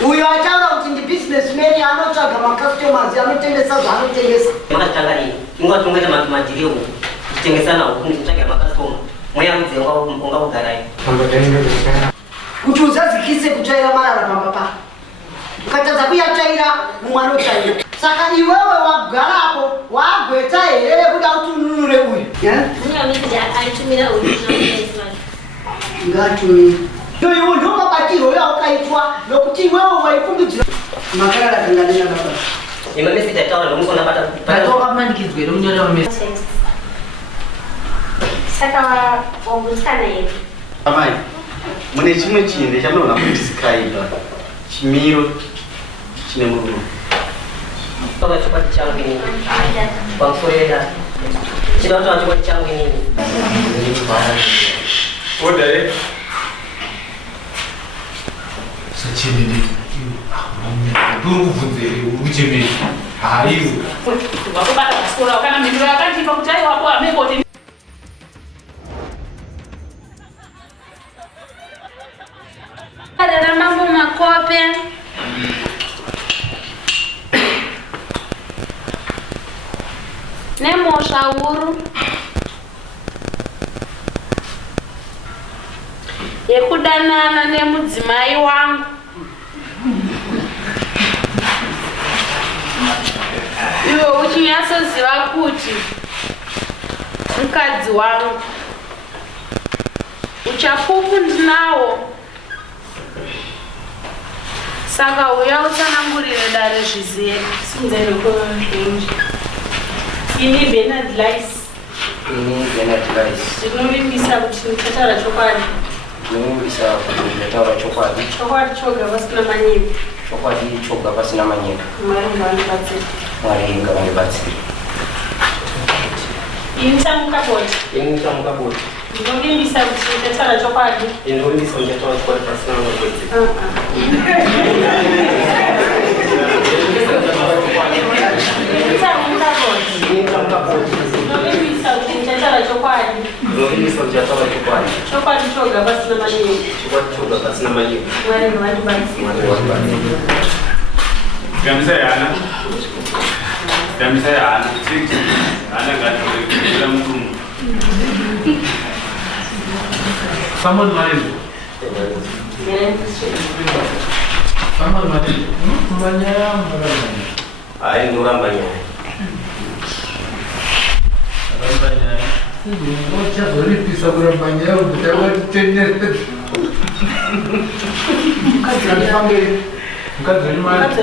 Uyo achaura kuti ndi businessman anotsvaga macustomers anotengesa zvaanotengesa. Makatangani inga tumweta madhiriwo kuchitengesa nawo kutsvaga macustomers. Mweya mudzenga unga ugarai. Kuti uzadzikise kutsvaira marara pamba pa. Ukatadza kuyatsvaira mumwe anotsvaira. Saka iwewe wagarapo wagweta here kuda kuti ununure uyu. Aitumira uyu ngatumira. Iwo ndo mabatiro yawakaitwa nokuti iwewe waifungidzira makarara kanganina baba. Ima message ataona nomukona bata. Patoka mandikidzwe munyora message. Saka wabusana hivi. Amai. Mune chimwe chinde chamunoona kudescribe chimiro chine murume. Toka chokwadi changu nini? Kwakusorera. Chinotoa chokwadi changu nini? Oda Sachini ndikuvunze uchemeri haiwo wakubata kusikora kana mimiro yakandipa kuti aiwapo amekoti Ada mambo Makope. Nemo shauru. Yekudanana nemudzimai wangu. Iwe uchinyasoziva kuti mukadzi wangu uchapupu ndinawo. Saka uya utsanangurire dare zvizere. Sinzero kwezvinji. Ini Bernard Lice. Ndinovimbisa kuti ndichataura chokwadi. Ndinovimbisa kuti ndataura chokwadi. Chokwadi choga pasina manyepo. Chokwadi choga pasina manyepo. Mwari ngavanibatsire. Mwari ngavanibatsire. Ini Chemukadzi. Chemukadzi. Ndinovimbisa kuti ndichataura chokwadi. Ndinovimbisa kuti ndataura chokwadi pasina manyepo. Chokwadi choga pasina manyepo. Mwari ngavanibatsire. Gamisa yana ana ngati mtu someone married someone married mbanya Ai ndurambanya ngocha zoripisa kurambanya ubutawa tenete mukadzi family mukadzi ni mali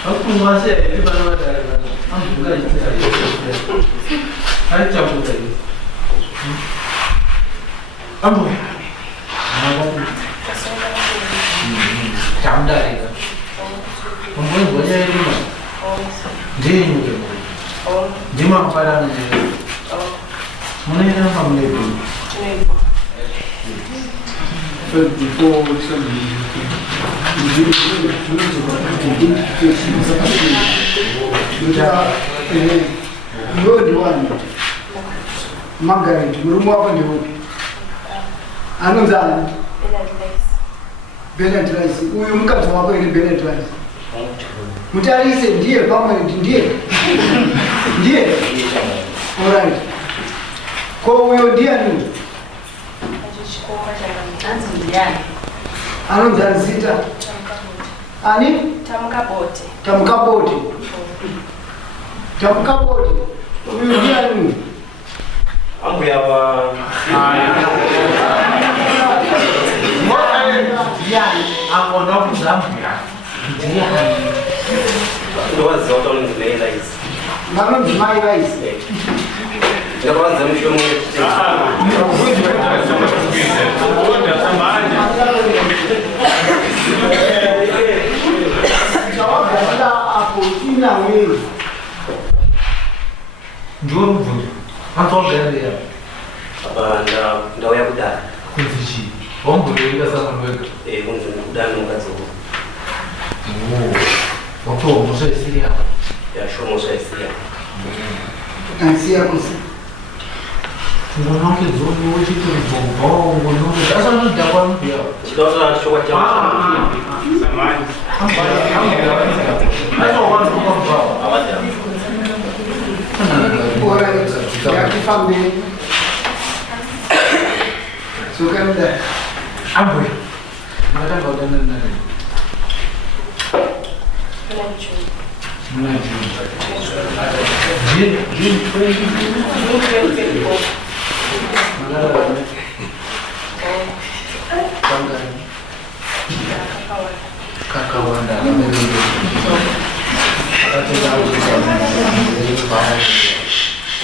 aku masih di mana ada aku enggak itu saya cabut tadi kamu jam dari kamu boleh di mana di di mana pada ni mana yang kamu ni before Margaret, murumu wako ni upi? Anozana? Bernard Rice. Uyu mukadzi wako ni Bernard Rice. Mutarise ndiye pamwe ndiye. Ndiye. Alright. Kwa uyo ndiye ni? Anozana zita. Ani? Tamukabote. Uyu ndiye ni? Ambu yawa yani aku ndo kuzambia ndiye ndo wazoto nzimela hizi Mama mzimai Rice. ndo kwanza mshomo ndio mvuzo antobelea ndawo yakudala kunzichi ombulenga sana mweka kunzi kudala mukadzi oh Wapo musoesiria. Ya shomo soesiria. Ansia kusi. Ngonoke zoni wochiti mubhombo ngonoke asa nodhakwa mubhiya. Chidota chokwa chama. Samani. Asa wantu kwambawa. Awaja. Ora yakifambe. Sukanda. Ambwe. Ngatanga udana nani.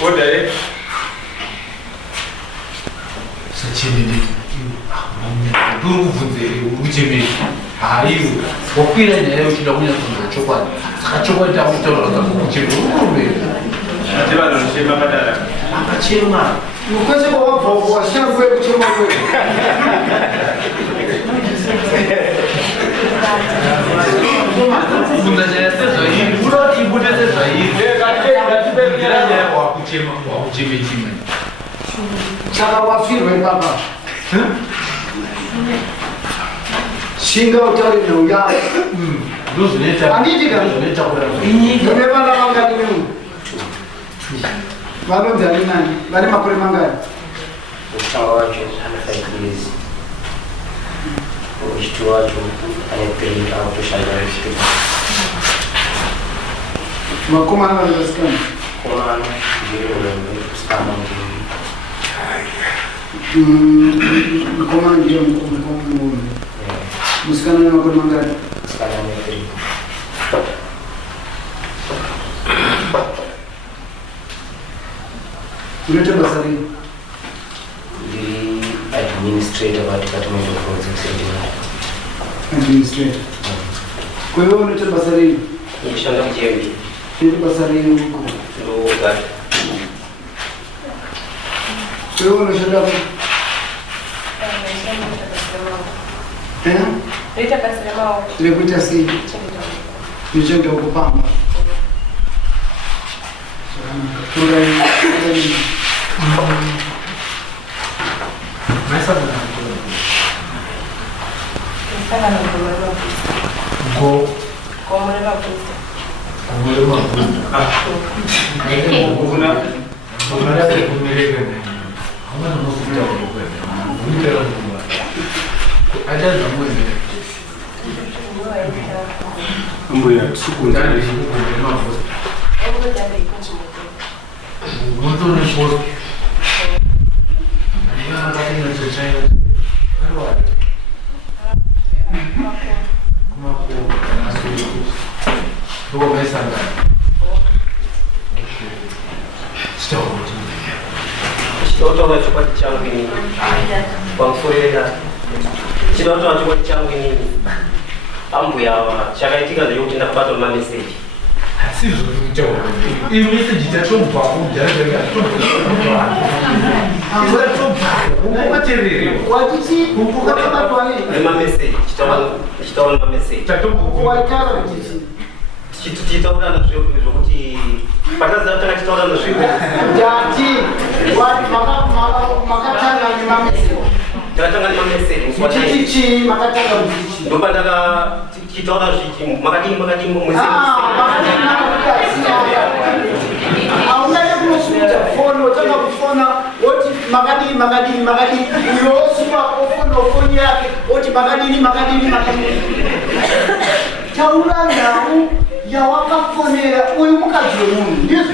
Order. Sachini ndurikubvunze uchimei haiwo wakwira nyaya yochida kunya kunzwa chokwadi saka chokwadi takutaura kakuchema ukurumeri Ati vanochema padara. akachema Mukwese kwa wabva washangu kuchema kwetu. kubvunza nyaya sezvairi uda kuti ibude sezvairi ira nyaya wakucheme chimwe Saka wafirwe baba. Shinga utari neuya. ndozvinoita Handitika. zvinoita kuti inyika Mune vana vangani nemu? Vanonzani nani? Vane makore mangani? Mshamba wacho anafaikizi. Ushtu wacho anapeleka autoshanja ushtu. Makoma na vasikana. Komana jiri ule kusama ngiri. Makoma ndio mkomo. Musikana na makore mangani? Skala ngiri. Ulete basari. The administrator wa department of roads and safety. Administrator. Kwa hiyo ulete basari. Nikishanga mjembe. Ulete basari huko. Ndio gari. Kwa hiyo unashaka Rita Kaslemao. tulikuita si nichenge ukupamba. Sana na kumwelewa Kristo. ngo Kumwelewa Kristo. kumwelewa Kuna unaleta kumeleka hamna mafuta kwa unitera kwa ajaza mwezi mbuya siku ndani ndani. kumwelewa mafuta Hebu tayari iko chini. mtu ni kwa ana katika chochote kwa kuma ko nasu ko mesa ndani sio Chidoto anachukua changu nini? Kwa mfurira. Chidoto anachukua changu nini? Ambu ya chakaitika ndio utinda kupata ma message. sivyo tukichoka hii message itatompa kuja ndio ukaterere Wajiti kumbuka kama twani. Ni ma message, chitaona ma message. Kuwaitana wajiti. Chitaona na sio kuti pataza hata chitaona na sio. Jati watu makatanga ni mamesi. Tunataka ni ma message. Mfuataji. Chichichi makatanga mchichi. Ndio pataka chitaona shiki makati mwezi. Aungaje kusuta fono tanga kufona woti magadini uyosuma kofono fonye yake woti magadini taura nawo ya wakafonera uyu mukadzi wemunhu ndizvo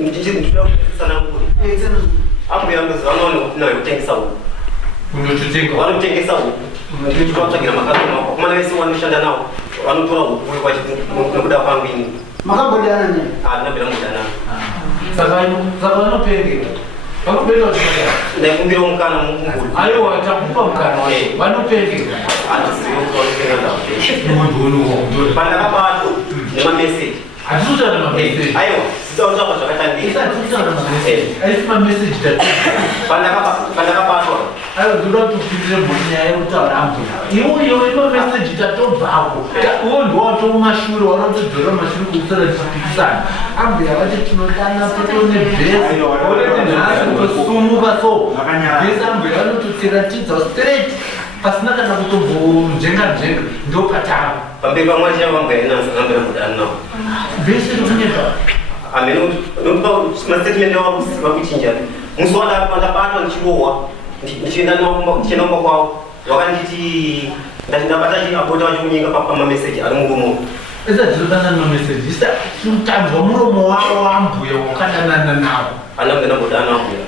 Ndinoda sana nguri. Hapo yangu zanaona nayo kutengesa huko. unotutenga Wanotengesa huko. Tunatsvagira makazoma. Kuma wese wanoshanda nawo. Wanotora huko kwa nekuda kwangu ini. makabodana naye Nabira mudana. saka vanopengera vanopenda kuchikada Ndaikumbira mukana mukunguru. aiwa takupa mukana wacho vanopengera Atisiyo kuonekana ndawo. muntu unowo Pandakabato nema message. hatitotana mameseji Aiwa, sizaona kwa zvakatandika. isatitotana mameseji aisi mameseji tatu Pandakabatwa aizoda kutopindire munyaya yekutaura ambuya iwoyo inomeseji tatobvako uwo ndowatomashure wanotodzora mashure kukusara tichipikisana ambuya vati tinodana totone bhesi orete nhasi kutosumuka so bhesi ambuya vanototiratidza straight pasina kana kutombonjenga ndopatavo pamberi pamwacha vambuya inazangambira mudani navo bhesi rikunyepa mastatement vakuchinja musi wandabatwa ndichirohwa ndichienda kwavo vakanditi ndabata apota vachikunyinga pamameseji ari muromo ezadzirikana nemameseji isa utanzwa muromo wavo wambuya wakadanana navo anambe nambodana ambuya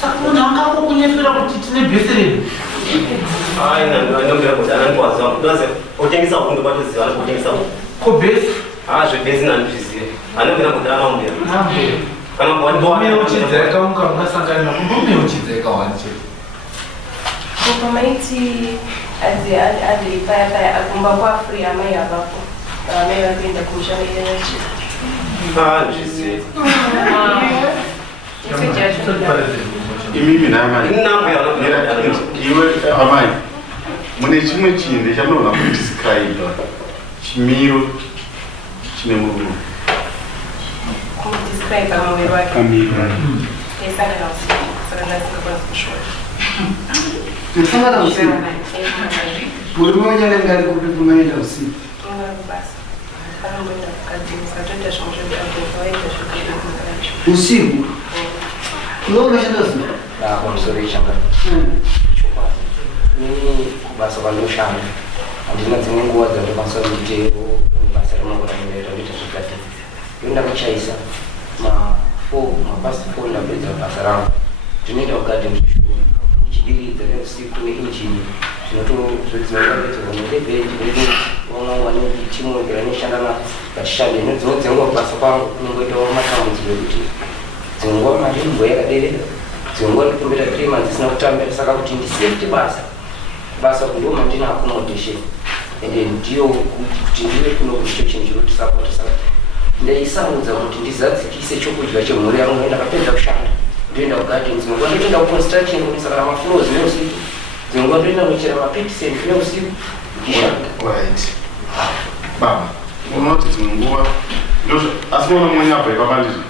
saka munhu angakokunyefera kuti tine bhesi redu anambira bodana ndwaza otengesa hundu vatoziva anokutengesa hundu ko bhesi zvebhesi nandizvizive anambira bodana ambuya meuchidzeka unga ungasanganira kumbomeuchidzeka wanje pamaiti adipayapaya agomba kwafree amai avapo amai vakuenda kumushangaira ndizvizive imimi naamai iwe amai mune chimwe chinhu chamunoona kudescribe chimiro chine murume kumudescribe muviri wake esangana usiku saka ndasingakwanisi kushora Tisangana usiku. Murume unyanga ngari kuti kumaenda usiku. Usiku. Unaona shida usiku. Kumsoresha mimi basa vandoshanda handina dzimwe nguva dzandokwanisa kuite basa remangonaendaita kuita zvikati iyo ndakuchaisa mapasi 4 ndapedza basa rangu ndinoita kugadhi muzvishuwa ichidiridza neusiku neinjini zvinotozoidzinoitevheitimwe iranoshanda vachishanda ino dzimwe dzenguva kubasa kwangu unongoitawo matambudziro ekuti dzimwe nguva mari mvua yakaderera dzimwe nguva ndikumbira 3 months isina kutambira saka kuti ndisafety basa ndo mandina accommodation ende ndiyo kuti ndive kuno kucho chinhu chinotisapota saka ndaisamudza kuti ndizadzikise chokudya chemhuri yangu ndakapedza kushanda ndoenda kugarden dzimwe nguva ndotoenda kuconstruction kunisakana mafloors neusiku dzimwe nguva ndoenda kunochera mapitisend neusiku ndishanda baba unoti dzimwe nguva asi unoona mwenyabva ipapandizvo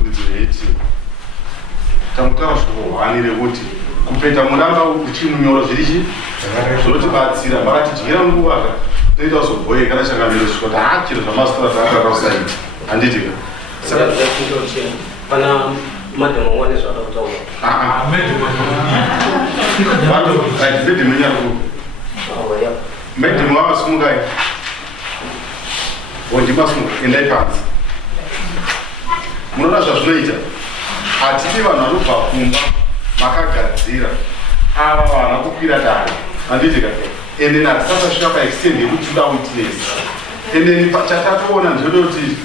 ndidzireiti tamutaura zvokuhwanire kuti kupeta muranga uchimunyoro zvirichi zvinotibatsira makatidyira nguva toita zobhoye kana changamiro zvikoti chiro zvamasitora zvaakakausaita handitika saka ndachindoti pana madhemo wane zvada kutaura medhemo nyaruu medhemo vavasimukai ondimasimuka endai panzi munoona zvazvinoita hatidi vanhu vanobva kumba makagadzira ava vana kukwira dare handitika ende natisasasvika paextend yekuti toda witness ende chatatoona ndinoda kuti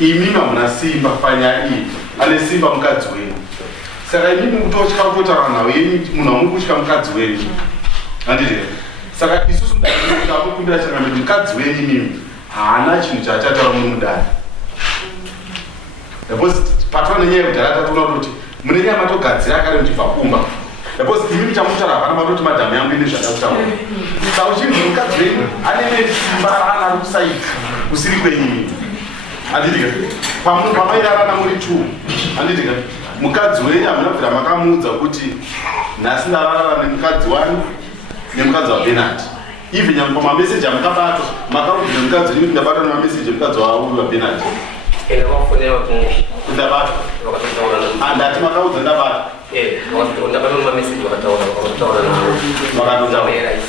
imi hamuna simba panyaya iyi ane simba mukadzi wenyu saka imimi kutotya kutotaura nhau yenyu munhu amuri kutya mukadzi wenyu handitika saka isusu dakukumbira changamiri mukadzi wenyu imimi haana chinhu chatataura muri mudare because patwa nenyaya yekudhara tatoona kuti mune nyaya matogadzira akare muchibva kumba because imimi chamutaura hapana matoti madhamu yangu ine zvada kutaura saka uchinzi mukadzi wenyu anene simba raana ari kusaidi kusiri kwenyimi handitika pamairarana muri 2 handitika mukadzi wenyu hamuna kubvira makamuudza kuti nhasi ndararana nemukadzi wani nemukadzi wabenard even nyamwe pamameseji amukabatwa makarudzira mukadzi wenyu kuti ndabatwa nemameseji emukadzi wauyu wabenard ndakafonera kuti ndabatwa handati makaudza ndabatwa ndabatwa nemameseji vakataura navo vakatotaura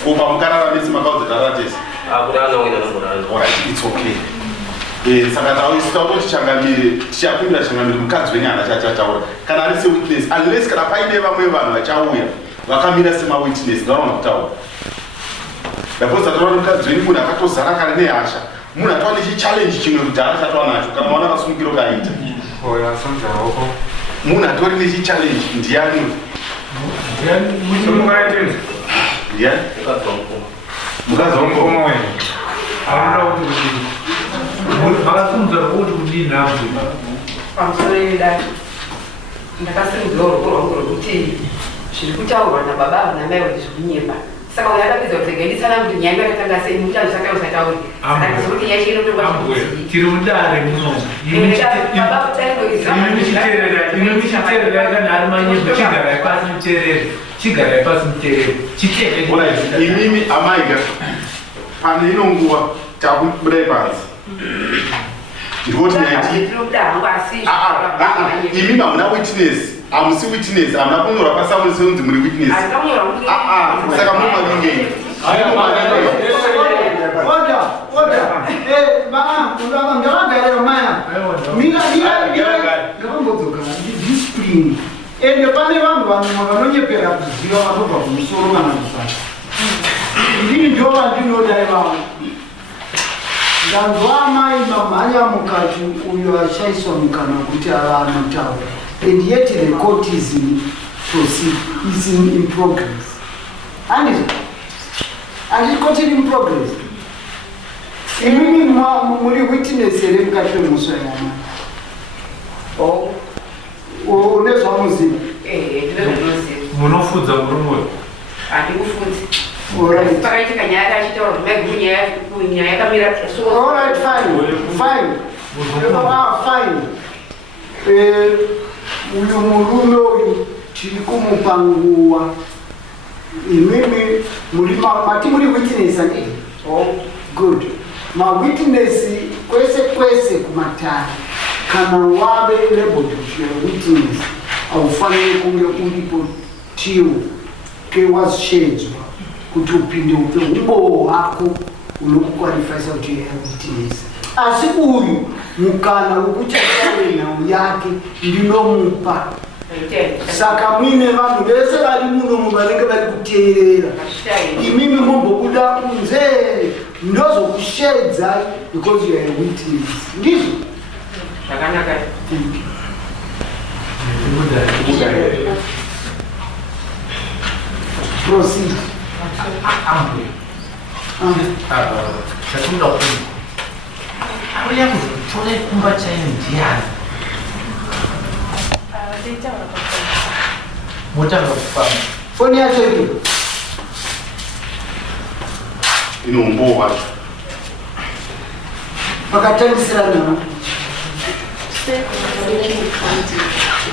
upa mukararamise makaudza taratesi kuti anawina nomborana alright it's okay saka tautoti changamire tichakumbira changamire mukadzi wenyu hana chachataura kana ari sewitness unless kana paine vamwe vanhu vachauya vakamira semawitness ndavaona kutaura ndapoza taura mukadzi wenyu munhu akatozara kare nehasha munhu atova nechichallenji chimwe kudhara chatova nacho kana maona akasumukira ukaita munhu atori nechichallenji ndiani ndiani mukadzi wamukoma wenyu anoda kuti vakafunza kuti kudini navo pamusoro yedati ndakasimudzira ruoko rwangu rwekuti Shirikutaurwa nababa namai wazvinyemba. Saka unatapedza kutegeritsana kuti nyanga yakatanga sei mutazo saka usatauri. Saka kuti yachino to Ambwe, tiri mudare muno. Baba utaingorisa. Inochiterera kana ari manyemba chigara pasi muterere. Chigara pasi muterere. Chiterere. Imimi amaiga. Pane ino nguva takubuda pasi. Ndivoti naiti. Imimi hamuna witness. Amusi witness. Hamuna kunyora pasamu senzi muri witness. Saka mumavingeni. Order. Mama, ndavagara maya. Mira, ngavambodzoka. Discipline. Ende pane vanhu vanonyepera kuziva vanobva kumusoro kana kusasa. Ndini ndova ndinoda ivavo. Ndanzwa amai mamhanya mukati uyo achaiswa mukana kuti ava anotaura. And yet the court is in progress. And the court is in progress. Imimi muri witness ere mukati memuso yama. Unezwa muziva? Munofudza murumoyo. Handikufudzi. Alright. Pakaitika nyaya yakachitaura kuti nyaya yakamira All right, fine. Uyu murume uyu tiri kumupa nguva. Imimi mati muri witness ane? Good. Ma-witness kwese kumatari. Kana wave labeled witness, haufaniri kunge uripo tiwo kewazishedzwa kuti upinde upe umbo hwako unokukwalifisa kuti witness. Asi uyu mukana wekuti atare nhau yake ndinomupa. Saka muine vanhu vese vari muno vanenge vari kuteerera. Imimi mumbobuda kunze ndozokushedza because you are a witness. Ndizvo? Zvakanaka. Proceed. Chakunda kuni. Auya kuzotora kumba chaino ndiani? Motanga kufamba. Foni yacho iri. Inombo wacho. Pakatangisirana.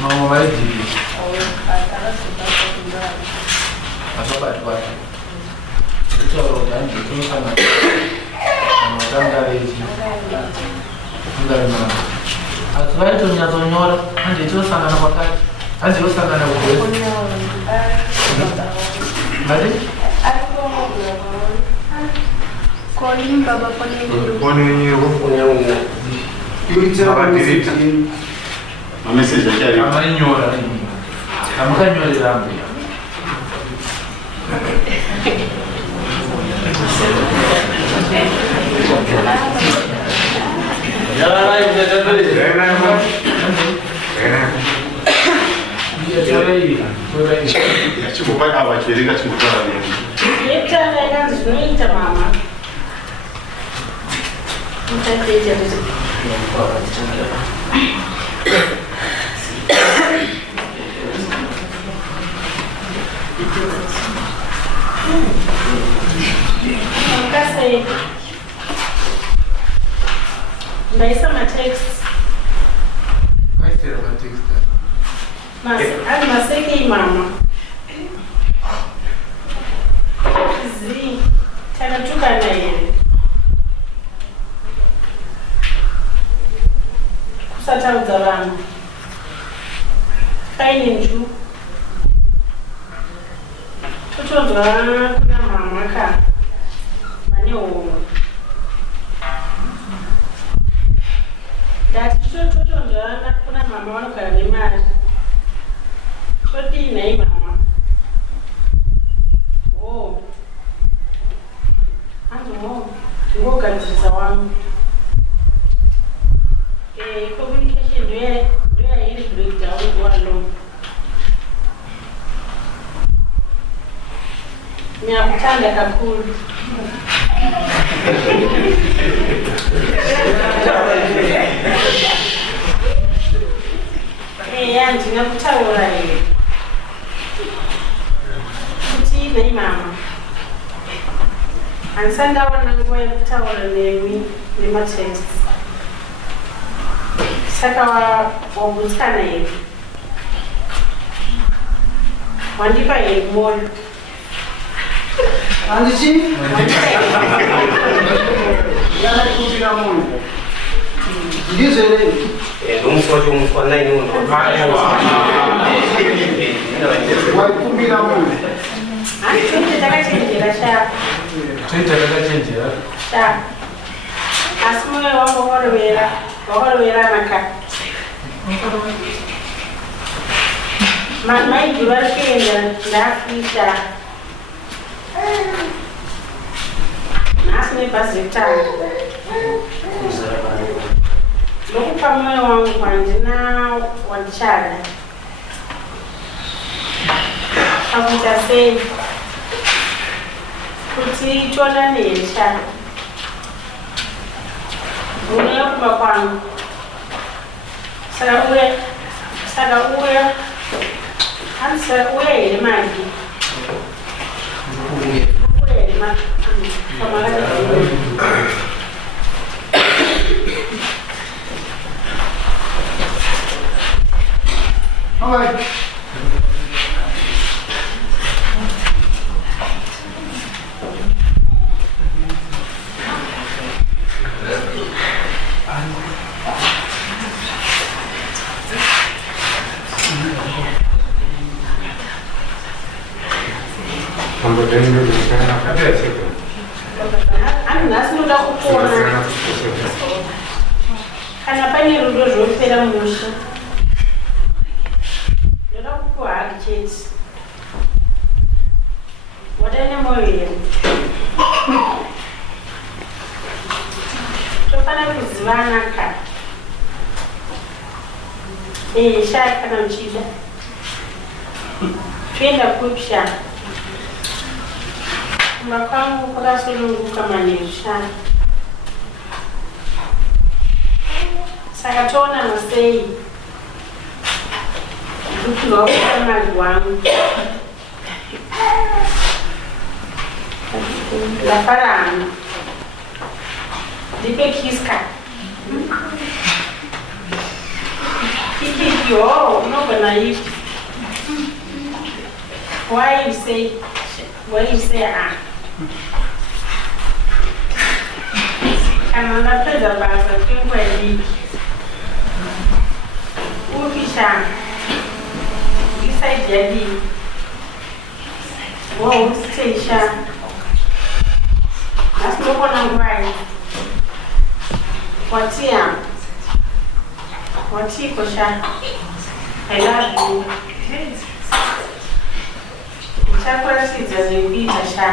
Mama vaidii. Asabati wacho. Kutaura kuti hanzi tonosangana. Vanotanga vechi. Ungarimana. Asi vaitonyadzonyora hanzi tosangana kwakati. Hanzi tosangana kugwezi. Mari? Calling Baba Message yakari. Amanyora. Amukanyorera ambi. Chikupa ava chiverenga chimutara nini. Yetara yanzi zvinoita mama. Makasei. Ndaisa matext. Maisera matext. Ari maseki mama. Takatukana here. Kusataudza vanhu. Kaine nju. Totonzwa kuna mama ka. Mane homwe. Ndati totonzwa kuna mama vanogara nemari. Todii nhai mama. Oh. Ndingogadzirisa wangu. Communication ndoyairi breakdown nguva long. Nyakutanda kakuru. Ndinakutaura here. Ansanda wanangu kutaura nemi nematext. Saka wabutkana hivi. Wandipa hivi moyo. Andichi? Yana kupira moyo. Ndizo leo. Umfwa nai nuno. Waikumbira moyo. Twende takachenjera sha. Sha. Asimoyo wangu waholowera maka. Maiji walikuenda ndafisha. Nasime basi tano. Lokupa moyo wangu wanjina wanchara. Akutase kuti chona nesha. Uneyo kuma kwangu. Saka uwe Answer uwe maji. Uwe maji. Kama Alright. Nasinoda kupona. Kana pane rudo zvopera musha. Ndoda kupuwa haki chete. Wadane moyo here. Tofana kuzivana ka. Shaya kana mchida. Twenda kupsha. Makwangu kwakasununguka manesha. Saka tona masei. Kuti wakuta mali wangu. La parana. Dipe kiska. Kiki yo, no naive. Why you say ah? Kana napenda basa kwa hii. Ukisha. Isa jadi. Wow, station. Nasiko na ngwai. Watiko sha. I love you. Chakula sizazipita sha.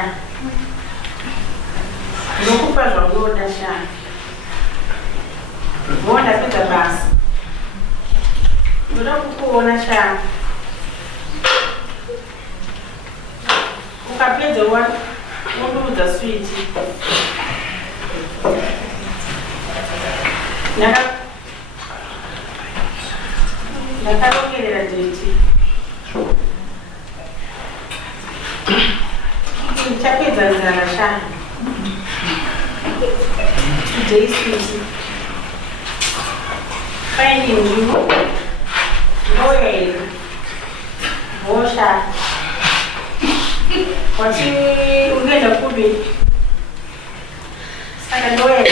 Nokupa zvagoda sha. Ngoda pita basi. Ndoda kukuona sha. Ukapedza wondoudza sweet. Ndakarokerera date. Chapedza nzara sha. Today sweet. Finding you. Boy. Bosha. Wati ungenda kubi. Saka doye.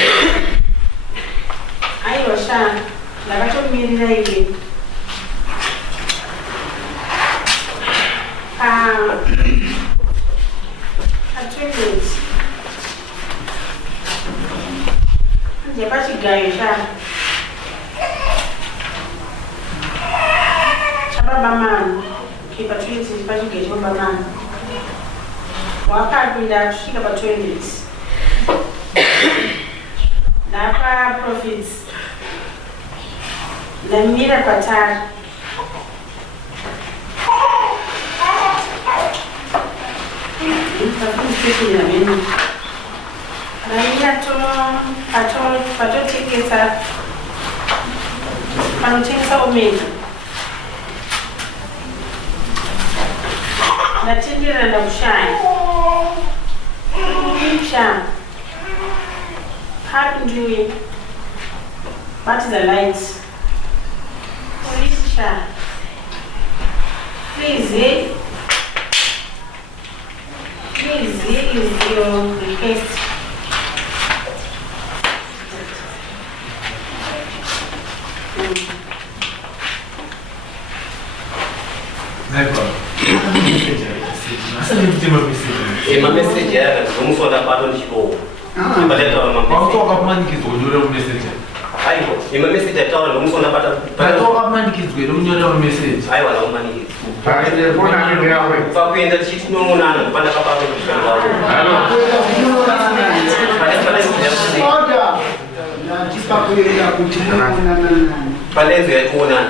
Ayo sha. Ndakachomirira hivi. Attributes. Yapachigayo sha. Chababa manu. Kipatwiti pachigayo baba manu. Wakapinda kusvika pa-20s. Ndapa profits. Ndamira patari. Ndamira panotekesa omega. Ndatenderera ndakushaya. Sha. How can you? What is the lights? Police Sha. Please, please, here is your request. Ma message era, vamos só dar para onde chegou. Vamos tocar uma message onde o message. Aí, e uma message é tal, vamos só dar para tocar uma message onde o message. Aí, olha, uma message. Vai telefone aqui meu. Vai cuidar de chip no nada, para acabar com o celular. Olha, ndipakuyenda kuti Palezo ya kuona.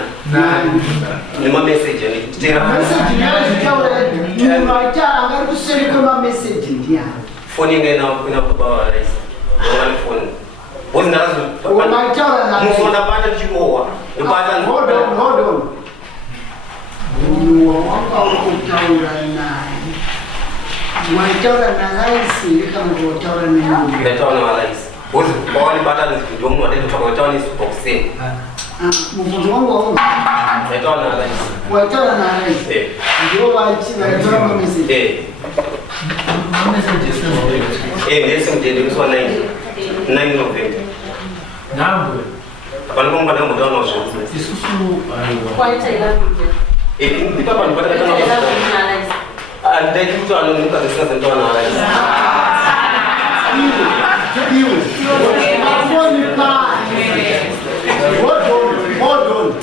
Ni ma message ni tira. message yaitaura inoita angari kuseri kwema message ndiya Phone ngena kuna baba rais. Ndio phone. Bozi ndazo. unaitaura na Mufunda pata chikowa. Ipata hold on wakutaura naye waitaura na rais kama utaura naye ndataona na rais. Bozi bawali pata ndio mtu atende tutakuwa ni boxing. mfunzo wangu Ndataona na rais. waitaura na rais ndio waitaura na message Nesse mtende mswa 9 November. Namwe. Pano mbona mboda na osho. Isusu Kwaakaita ila. Ndipo pano pata kana. Ande kitu anonuka sasa ndo na rais. Hold on.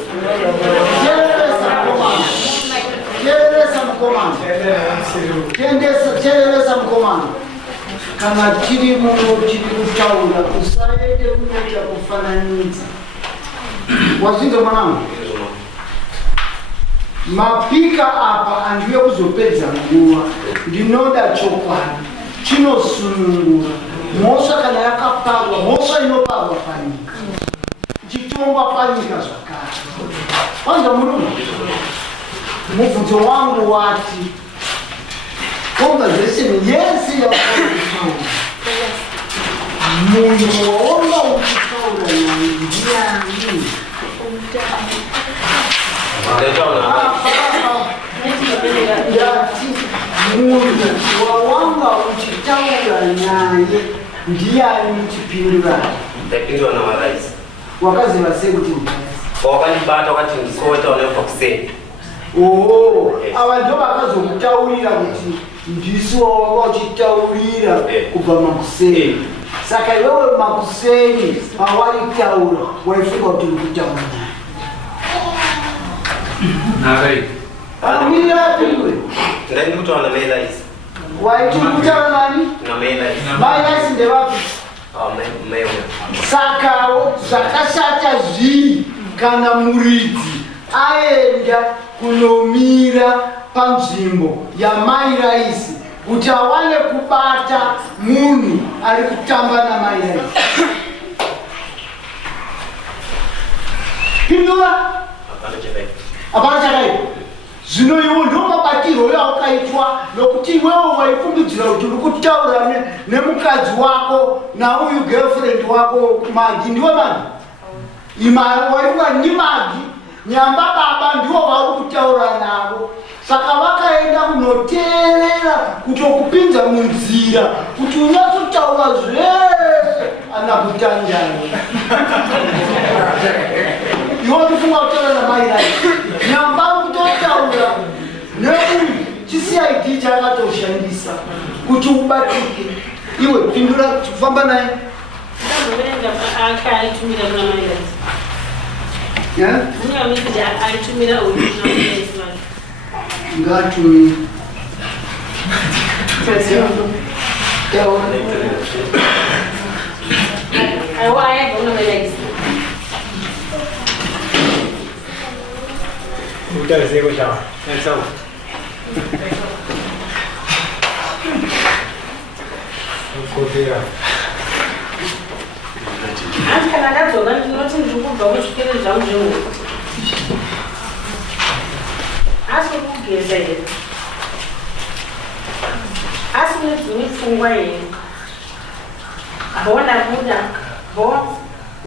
Chenderesa mkomando. Kana chiri muno chiri kutaura usaende kunoita kufananidza. Wazinze mwanangu. Mapika apa andiwe kuzopedza nguva. Ndinoda chokwadi. Chinosunungura. Mhosva kana yakapagwa, mhosva inopagwa panyika. Chitomba panyika zvakare. Kwanza murume. Mubvunzo wangu wati conversation yese yakuitaura munhu waonga uchitaura naye ndiani yati munhu wawanga uchitaura naye ndiani muchipindura Ndapindwa na marais. wakaziva sei kuti Wakanibata wakati nisota wanaenda kusema. Ava ndo vakazomutaurira kuti ndisi wawachitaurira kubva makuseni. Saka iwewe makuseni pawaitaura waifunga kuti uri kutaura naye. Amirira apindwe. Ndaenda kutaura na marais. Waiti kutaura nani? Na marais. Marais ndevapi? Mewe. Saka zvakashata zvii kana muridzi aenda kunomira panzvimbo yamai raisi kuti awane kubata munhu ari kutamba namai raisi. Pindura hapana chakaipa. Zvino iwo ndo mabatirwo yawakaitwa nokuti iwewe waifungidzira kuti uri kutaura nemukadzi wako nauyu girlfriend wako Magi. Ndiwe mani waifunga ndi Magi nyamba baba ndiwo vari kutaura navo. Saka vakaenda kunoteerera kutokupinza munzira kuti unyatsotaura zvese anakutanjani. Iwe ndifunga kutaura namai raisi nyamba kutotaura neuyu chisiyaiti chakatoshandisa kuti ubatike. Iwe pindura kufamba naye. Akaitumira kuna mai raisi. Muna message alitumira uyu na message wake. Ngatumi. Aiwa kuna mai raisi. Utazeko sawa. Sawa. Ukopera. Asi kana ndadzoka ndinoti ndikubva kuzvikere zvangu zvehuku. Asi kugeza here. Asi une dzimwe pfungwa here. Bona muda. Bo.